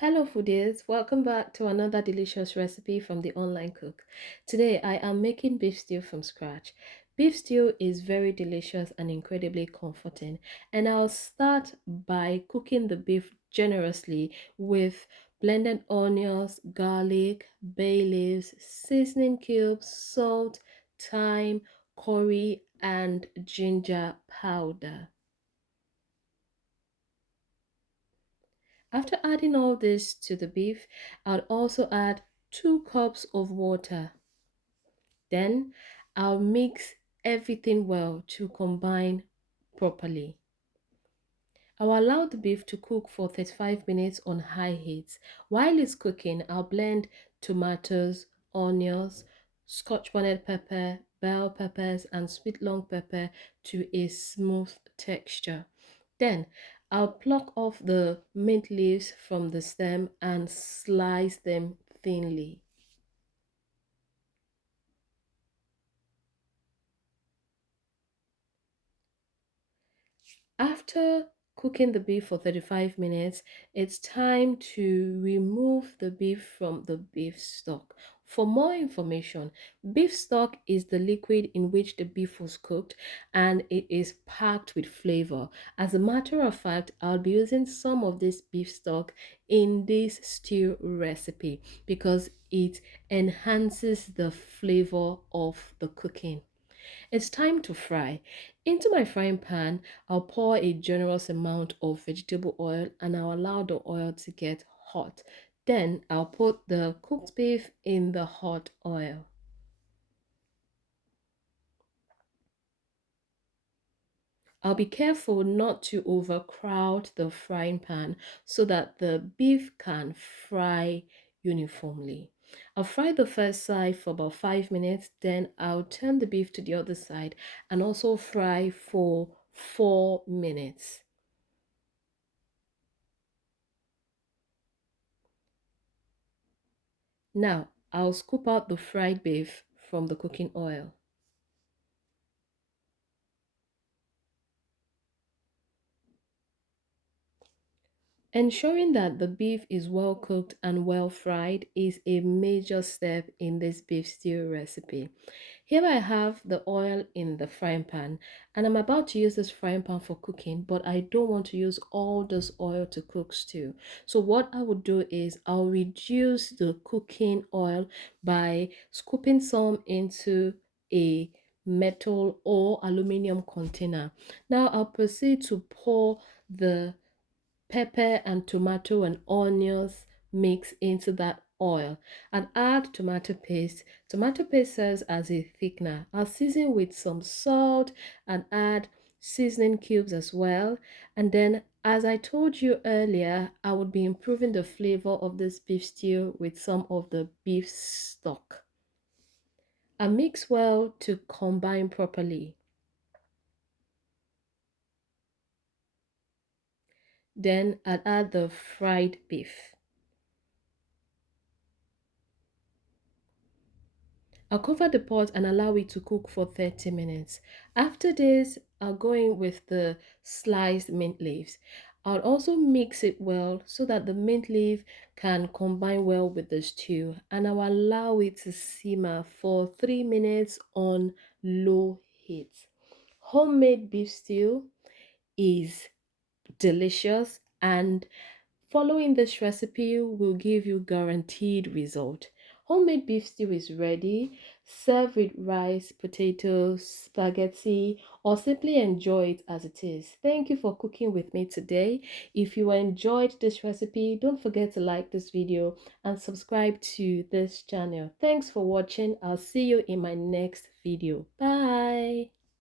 Hello foodies, welcome back to another delicious recipe from the online cook. Today I am making beef stew from scratch. Beef stew is very delicious and incredibly comforting, and I'll start by cooking the beef generously with blended onions, garlic, bay leaves, seasoning cubes, salt, thyme, curry and ginger powder. After adding all this to the beef, I'll also add 2 cups of water. Then I'll mix everything well to combine properly. I'll allow the beef to cook for 35 minutes on high heat. While it's cooking, I'll blend tomatoes, onions, scotch bonnet pepper, bell peppers, and sweet long pepper to a smooth texture. Then I'll pluck off the mint leaves from the stem and slice them thinly. After cooking the beef for 35 minutes, it's time to remove the beef from the beef stock. For more information, beef stock is the liquid in which the beef was cooked and it is packed with flavor. As a matter of fact, I'll be using some of this beef stock in this stew recipe because it enhances the flavor of the cooking. It's time to fry. Into my frying pan, I'll pour a generous amount of vegetable oil and I'll allow the oil to get hot. Then I'll put the cooked beef in the hot oil. I'll be careful not to overcrowd the frying pan so that the beef can fry uniformly. I'll fry the first side for about 5 minutes, then I'll turn the beef to the other side and also fry for 4 minutes. Now, I'll scoop out the fried beef from the cooking oil. Ensuring that the beef is well cooked and well fried is a major step in this beef stew recipe. Here I have the oil in the frying pan and I'm about to use this frying pan for cooking, but I don't want to use all this oil to cook stew. So what I would do is I'll reduce the cooking oil by scooping some into a metal or aluminum container. Now I'll proceed to pour the pepper and tomato and onions mix into that oil and add tomato paste. Tomato paste serves as a thickener. I'll season with some salt and add seasoning cubes as well. And then, as I told you earlier, I would be improving the flavor of this beef stew with some of the beef stock. I mix well to combine properly. Then I'll add the fried beef. I'll cover the pot and allow it to cook for 30 minutes. After this, I'll go in with the sliced mint leaves. I'll also mix it well so that the mint leaf can combine well with the stew and I'll allow it to simmer for 3 minutes on low heat. Homemade beef stew is delicious and following this recipe will give you guaranteed result. Homemade beef stew is ready. Serve with rice, potatoes, spaghetti, or simply enjoy it as it is. Thank you for cooking with me today. If you enjoyed this recipe, don't forget to like this video and subscribe to this channel. Thanks for watching. I'll see you in my next video. Bye.